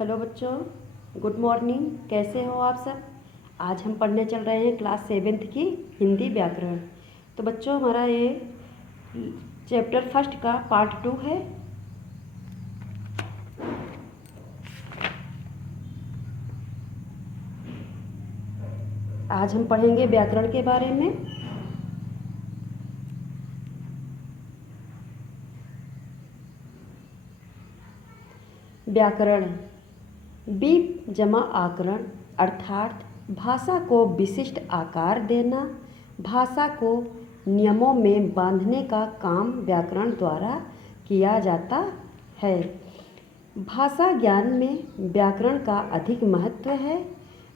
Hello बच्चों, good morning. कैसे हो आप सब। आज हम पढ़ने चल रहे हैं क्लास 7th की हिंदी व्याकरण। तो बच्चों, हमारा ये चैप्टर फर्स्ट का पार्ट 2 है। आज हम पढ़ेंगे व्याकरण के बारे में। व्याकरण बी जमा आकरण अर्थात भाषा को विशिष्ट आकार देना, भाषा को नियमों में बांधने का काम व्याकरण द्वारा किया जाता है। भाषा ज्ञान में व्याकरण का अधिक महत्व है।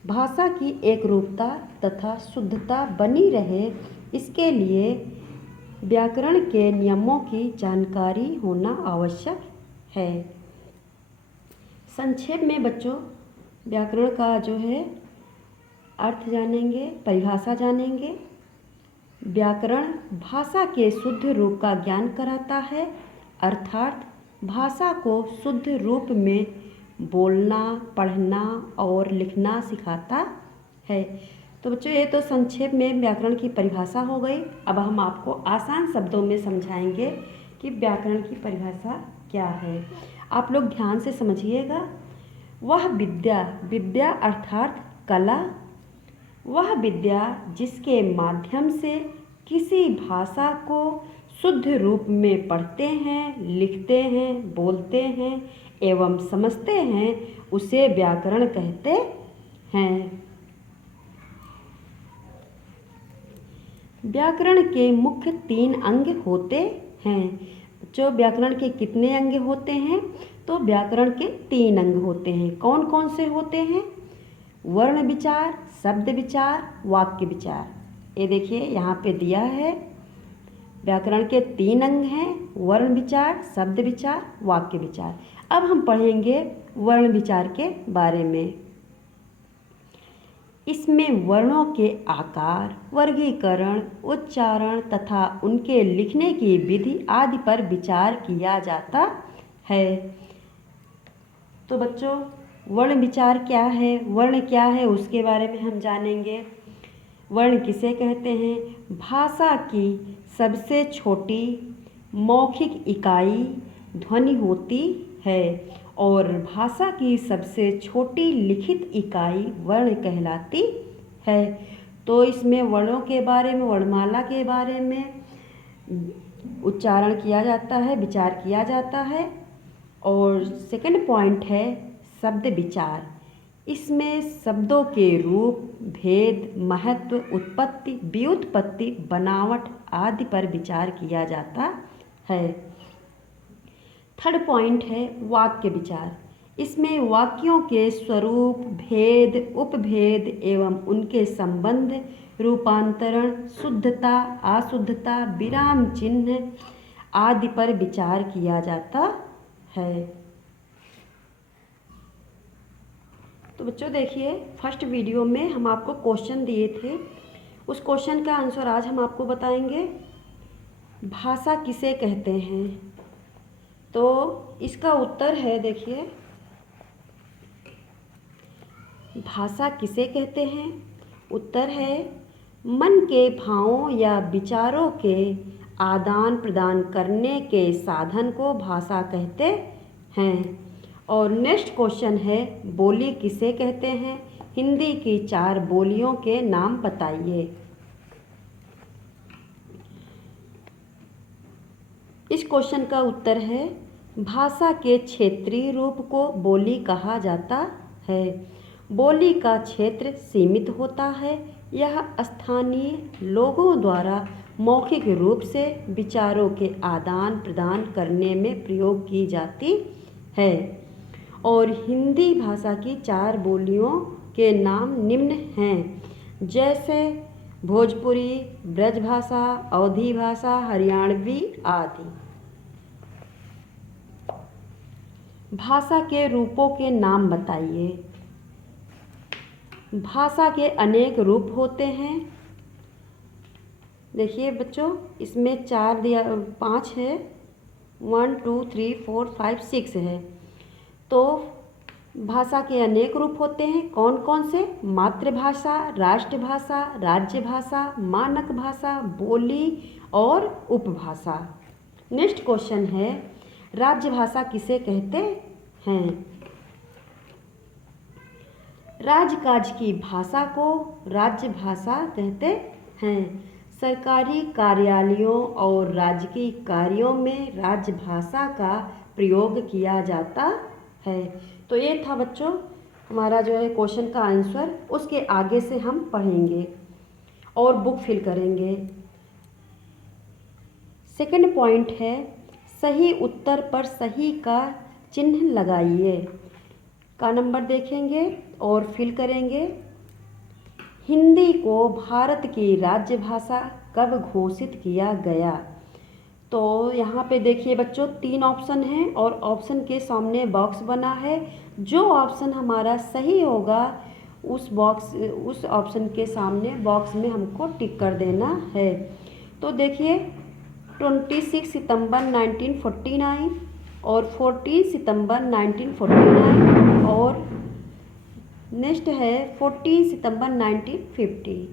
भाषा की एकरूपता तथा शुद्धता बनी रहे, इसके लिए व्याकरण के नियमों की जानकारी होना आवश्यक है। संक्षेप में बच्चों, व्याकरण का जो है अर्थ जानेंगे, परिभाषा जानेंगे। व्याकरण भाषा के शुद्ध रूप का ज्ञान कराता है, अर्थात भाषा को शुद्ध रूप में बोलना, पढ़ना और लिखना सिखाता है। तो बच्चों, ये तो संक्षेप में व्याकरण की परिभाषा हो गई। अब हम आपको आसान शब्दों में समझाएंगे कि व्याकरण की परिभाषा क्या है। आप लोग ध्यान से समझिएगा। वह विद्या, विद्या अर्थात कला, वह विद्या जिसके माध्यम से किसी भाषा को शुद्ध रूप में पढ़ते हैं, लिखते हैं, बोलते हैं एवं समझते हैं, उसे व्याकरण कहते हैं। व्याकरण के मुख्य 3 अंग होते हैं। जो व्याकरण के कितने अंग होते हैं? तो व्याकरण के 3 अंग होते हैं। कौन कौन से होते हैं? वर्ण विचार, शब्द विचार, वाक्य विचार। ये देखिए यहाँ पे दिया है। व्याकरण के 3 अंग हैं, वर्ण विचार, शब्द विचार, वाक्य विचार। अब हम पढ़ेंगे वर्ण विचार के बारे में। इसमें वर्णों के आकार, वर्गीकरण, उच्चारण तथा उनके लिखने की विधि आदि पर विचार किया जाता है। तो बच्चों, वर्ण विचार क्या है, वर्ण क्या है, उसके बारे में हम जानेंगे। वर्ण किसे कहते हैं? भाषा की सबसे छोटी मौखिक इकाई ध्वनि होती है और भाषा की सबसे छोटी लिखित इकाई वर्ण कहलाती है। तो इसमें वर्णों के बारे में, वर्णमाला के बारे में उच्चारण किया जाता है, विचार किया जाता है। और सेकंड पॉइंट है शब्द विचार। इसमें शब्दों के रूप, भेद, महत्व, उत्पत्ति, व्युत्पत्ति, बनावट आदि पर विचार किया जाता है। थर्ड पॉइंट है वाक्य विचार। इसमें वाक्यों के स्वरूप, भेद, उपभेद एवं उनके संबंध, रूपांतरण, शुद्धता, अशुद्धता, विराम चिन्ह आदि पर विचार किया जाता है। तो बच्चों देखिए, फर्स्ट वीडियो में हम आपको क्वेश्चन दिए थे। उस क्वेश्चन का आंसर आज हम आपको बताएंगे। भाषा किसे कहते हैं? तो इसका उत्तर है, देखिए, भाषा किसे कहते हैं? उत्तर है मन के भावों या विचारों के आदान प्रदान करने के साधन को भाषा कहते हैं। और नेक्स्ट क्वेश्चन है बोली किसे कहते हैं? हिंदी की 4 बोलियों के नाम बताइए। इस क्वेश्चन का उत्तर है भाषा के क्षेत्रीय रूप को बोली कहा जाता है। बोली का क्षेत्र सीमित होता है। यह स्थानीय लोगों द्वारा मौखिक रूप से विचारों के आदान प्रदान करने में प्रयोग की जाती है। और हिंदी भाषा की 4 बोलियों के नाम निम्न हैं, जैसे भोजपुरी, ब्रजभाषा, अवधी भाषा, हरियाणवी आदि। भाषा के रूपों के नाम बताइए। भाषा के अनेक रूप होते हैं। देखिए बच्चों, इसमें 5 है, 1 2 3 4 5 6 है। तो भाषा के अनेक रूप होते हैं। कौन कौन से? मातृभाषा, राष्ट्रभाषा, राज्यभाषा, मानक भाषा, बोली और उपभाषा। नेक्स्ट क्वेश्चन है, राज्यभाषा किसे कहते हैं? राजकाज की भाषा को राज्यभाषा कहते हैं। सरकारी कार्यालयों और राजकीय कार्यों में राजभाषा का प्रयोग किया जाता है। तो ये था बच्चों हमारा जो है क्वेश्चन का आंसर। उसके आगे से हम पढ़ेंगे और बुक फिल करेंगे। सेकंड पॉइंट है, सही उत्तर पर सही का चिन्ह लगाइए। का नंबर देखेंगे और फिल करेंगे। हिंदी को भारत की राज्यभाषा कब घोषित किया गया? तो यहाँ पे देखिए बच्चों 3 ऑप्शन हैं और ऑप्शन के सामने बॉक्स बना है। जो ऑप्शन हमारा सही होगा उस ऑप्शन के सामने बॉक्स में हमको टिक कर देना है। तो देखिए 26 सितंबर 1949 और 14 सितंबर 1949 और नेक्स्ट है 14 सितंबर 1950।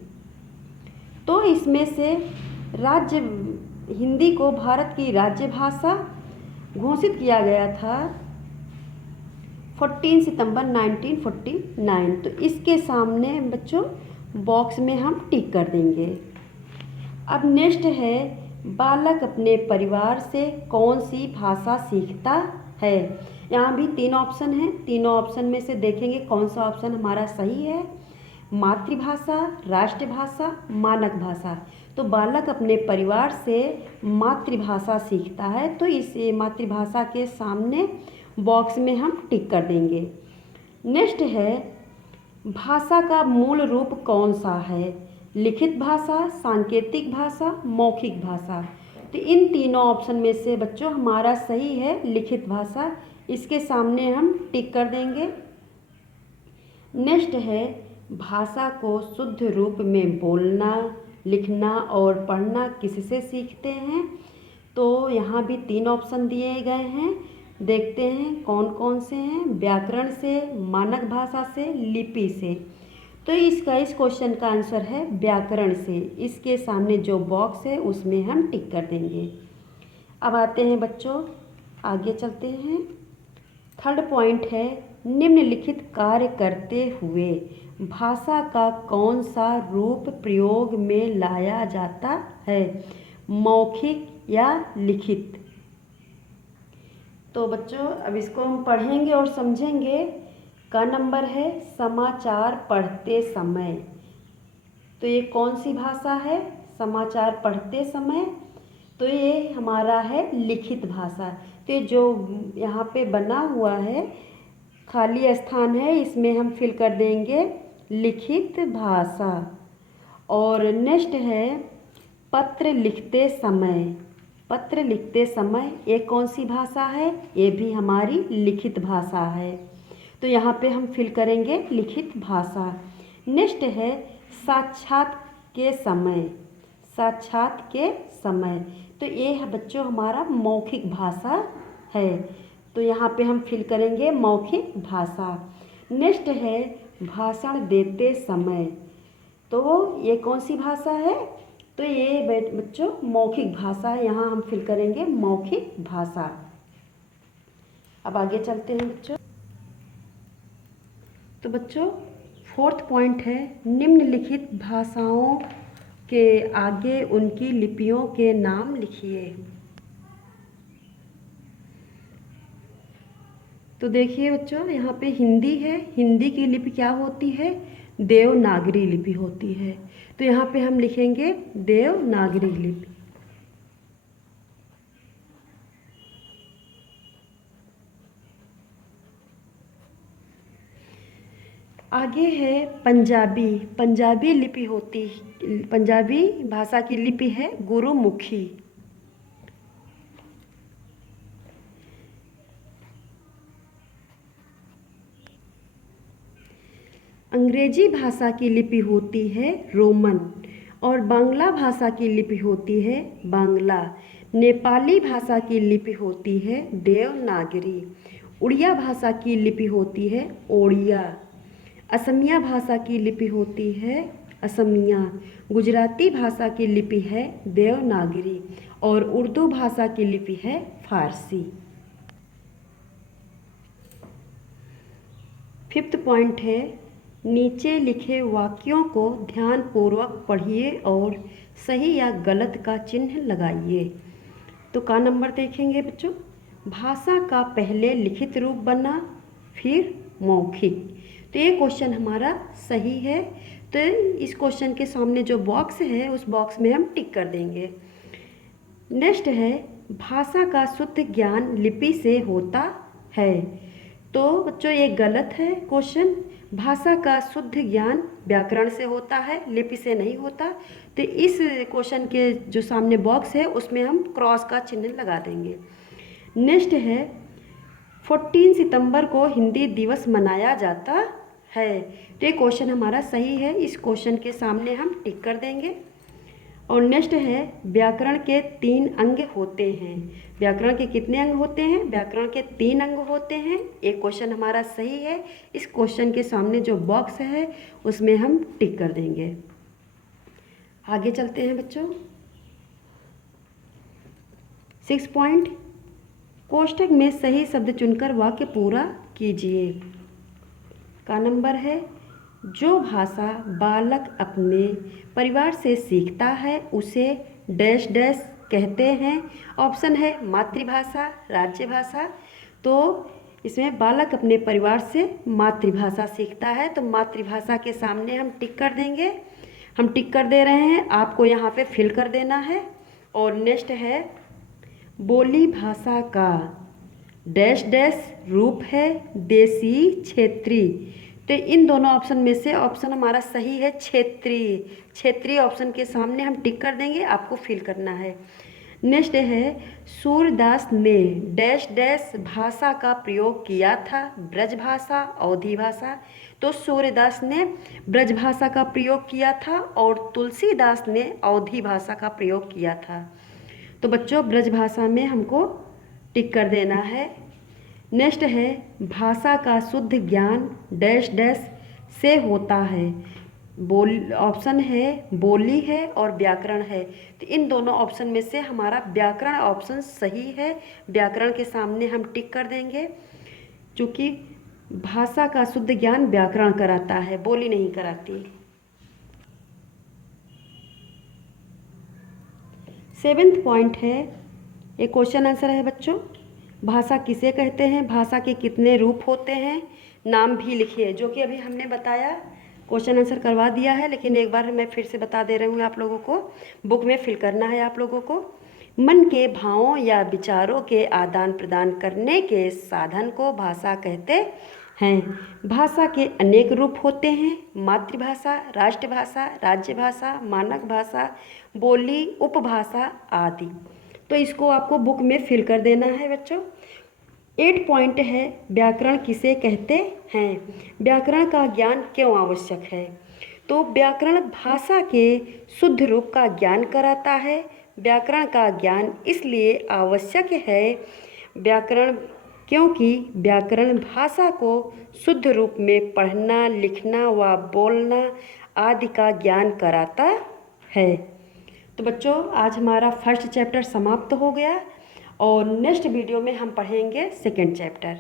तो इसमें से हिंदी को भारत की राज्यभाषा घोषित किया गया था 14 सितंबर 1949। तो इसके सामने बच्चों बॉक्स में हम टिक कर देंगे। अब नेक्स्ट है, बालक अपने परिवार से कौन सी भाषा सीखता है? यहाँ भी 3 ऑप्शन हैं। तीनों ऑप्शन में से देखेंगे कौन सा ऑप्शन हमारा सही है। मातृभाषा, राष्ट्रभाषा, मानक भाषा। तो बालक अपने परिवार से मातृभाषा सीखता है, तो इस मातृभाषा के सामने बॉक्स में हम टिक कर देंगे। नेक्स्ट है, भाषा का मूल रूप कौन सा है? लिखित भाषा, सांकेतिक भाषा, मौखिक भाषा। तो इन तीनों ऑप्शन में से बच्चों हमारा सही है लिखित भाषा। इसके सामने हम टिक कर देंगे। नेक्स्ट है, भाषा को शुद्ध रूप में बोलना, लिखना और पढ़ना किससे सीखते हैं? तो यहाँ भी 3 ऑप्शन दिए गए हैं। देखते हैं कौन कौन से हैं। व्याकरण से, मानक भाषा से, लिपि से। तो इस क्वेश्चन का आंसर है व्याकरण से। इसके सामने जो बॉक्स है उसमें हम टिक कर देंगे। अब आते हैं बच्चों, आगे चलते हैं। थर्ड पॉइंट है, निम्नलिखित कार्य करते हुए भाषा का कौन सा रूप प्रयोग में लाया जाता है? मौखिक या लिखित? तो बच्चों अब इसको हम पढ़ेंगे और समझेंगे। का नंबर है समाचार पढ़ते समय। तो ये कौन सी भाषा है? समाचार पढ़ते समय। तो ये हमारा है लिखित भाषा। तो जो यहाँ पे बना हुआ है खाली स्थान है, इसमें हम फिल कर देंगे लिखित भाषा। और नेक्स्ट है पत्र लिखते समय। पत्र लिखते समय ये कौन सी भाषा है? ये भी हमारी लिखित भाषा है। तो यहाँ पे हम फिल करेंगे लिखित भाषा। नेक्स्ट है साक्षात के समय। साक्षात के समय। तो ये है बच्चों हमारा मौखिक भाषा है। तो यहाँ पे हम फिल करेंगे मौखिक भाषा। नेक्स्ट है भाषण देते समय। तो ये कौन सी भाषा है? तो ये बच्चों मौखिक भाषा है। यहाँ हम फिल करेंगे मौखिक भाषा। अब आगे चलते हैं बच्चों। तो बच्चों फोर्थ पॉइंट है, निम्नलिखित भाषाओं के आगे उनकी लिपियों के नाम लिखिए। तो देखिए बच्चों यहाँ पे हिंदी है। हिंदी की लिपि क्या होती है? देवनागरी लिपि होती है। तो यहाँ पे हम लिखेंगे देवनागरी लिपि। आगे है पंजाबी। पंजाबी लिपि होती, पंजाबी भाषा की लिपि है गुरुमुखी। अंग्रेजी भाषा की लिपि होती है रोमन और बांग्ला भाषा की लिपि होती है बांग्ला। नेपाली भाषा की लिपि होती है देवनागरी। उड़िया भाषा की लिपि होती है ओड़िया। असमिया भाषा की लिपि होती है असमिया। गुजराती भाषा की लिपि है देवनागरी और उर्दू भाषा की लिपि है फारसी। 5th पॉइंट है, नीचे लिखे वाक्यों को ध्यानपूर्वक पढ़िए और सही या गलत का चिन्ह लगाइए। तो का नंबर देखेंगे बच्चों, भाषा का पहले लिखित रूप बना फिर मौखिक। तो ये क्वेश्चन हमारा सही है। तो इस क्वेश्चन के सामने जो बॉक्स है उस बॉक्स में हम टिक कर देंगे। नेक्स्ट है, भाषा का शुद्ध ज्ञान लिपि से होता है। तो बच्चों ये गलत है क्वेश्चन। भाषा का शुद्ध ज्ञान व्याकरण से होता है, लिपि से नहीं होता। तो इस क्वेश्चन के जो सामने बॉक्स है उसमें हम क्रॉस का चिन्ह लगा देंगे। नेक्स्ट है, 14 सितंबर को हिंदी दिवस मनाया जाता है। तो ये क्वेश्चन हमारा सही है, इस क्वेश्चन के सामने हम टिक कर देंगे। और नेक्स्ट है, व्याकरण के 3 अंग होते हैं। व्याकरण के कितने अंग होते हैं? व्याकरण के 3 अंग होते हैं। एक क्वेश्चन हमारा सही है, इस क्वेश्चन के सामने जो बॉक्स है उसमें हम टिक कर देंगे। आगे चलते हैं बच्चों। 6 पॉइंट, कोष्ठक में सही शब्द चुनकर वाक्य पूरा कीजिए। का नंबर है, जो भाषा बालक अपने परिवार से सीखता है उसे डैश डैश कहते हैं। ऑप्शन है मातृभाषा, राज्य भाषा। तो इसमें बालक अपने परिवार से मातृभाषा सीखता है, तो मातृभाषा के सामने हम टिक कर देंगे। हम टिक कर दे रहे हैं, आपको यहाँ पे फिल कर देना है। और नेक्स्ट है, बोली भाषा का डैश डैश रूप है देसी क्षेत्रीय। तो इन दोनों ऑप्शन में से ऑप्शन हमारा सही है क्षेत्रीय। क्षेत्रीय ऑप्शन के सामने हम टिक कर देंगे, आपको फिल करना है। नेक्स्ट है, सूरदास ने डैश डैश भाषा का प्रयोग किया था, ब्रज भाषा, अवधी भाषा। तो सूरदास ने ब्रज भाषा का प्रयोग किया था और तुलसीदास ने अवधी भाषा का प्रयोग किया था। तो बच्चों ब्रज भाषा में हमको टिक कर देना है। नेक्स्ट है, भाषा का शुद्ध ज्ञान डैश डैश से होता है। ऑप्शन है बोली है और व्याकरण है। तो इन दोनों ऑप्शन में से हमारा व्याकरण ऑप्शन सही है। व्याकरण के सामने हम टिक कर देंगे, क्योंकि भाषा का शुद्ध ज्ञान व्याकरण कराता है, बोली नहीं कराती। 7th पॉइंट है, एक क्वेश्चन आंसर है बच्चों, भाषा किसे कहते हैं, भाषा के कितने रूप होते हैं, नाम भी लिखिए। जो कि अभी हमने बताया, क्वेश्चन आंसर करवा दिया है, लेकिन एक बार मैं फिर से बता दे रही हूँ आप लोगों को। बुक में फिल करना है आप लोगों को। मन के भावों या विचारों के आदान प्रदान करने के साधन को भाषा कहते हैं। भाषा के अनेक रूप होते हैं, मातृभाषा, राष्ट्रभाषा, राज्य भाषा, मानक भाषा, बोली, उपभाषा आदि। तो इसको आपको बुक में फिल कर देना है बच्चों। 8 पॉइंट है, व्याकरण किसे कहते हैं, व्याकरण का ज्ञान क्यों आवश्यक है। तो व्याकरण भाषा के शुद्ध रूप का ज्ञान कराता है। व्याकरण का ज्ञान इसलिए आवश्यक है व्याकरण क्योंकि व्याकरण भाषा को शुद्ध रूप में पढ़ना, लिखना व बोलना आदि का ज्ञान कराता है। तो बच्चों आज हमारा फर्स्ट चैप्टर समाप्त हो गया और नेक्स्ट वीडियो में हम पढ़ेंगे सेकंड चैप्टर।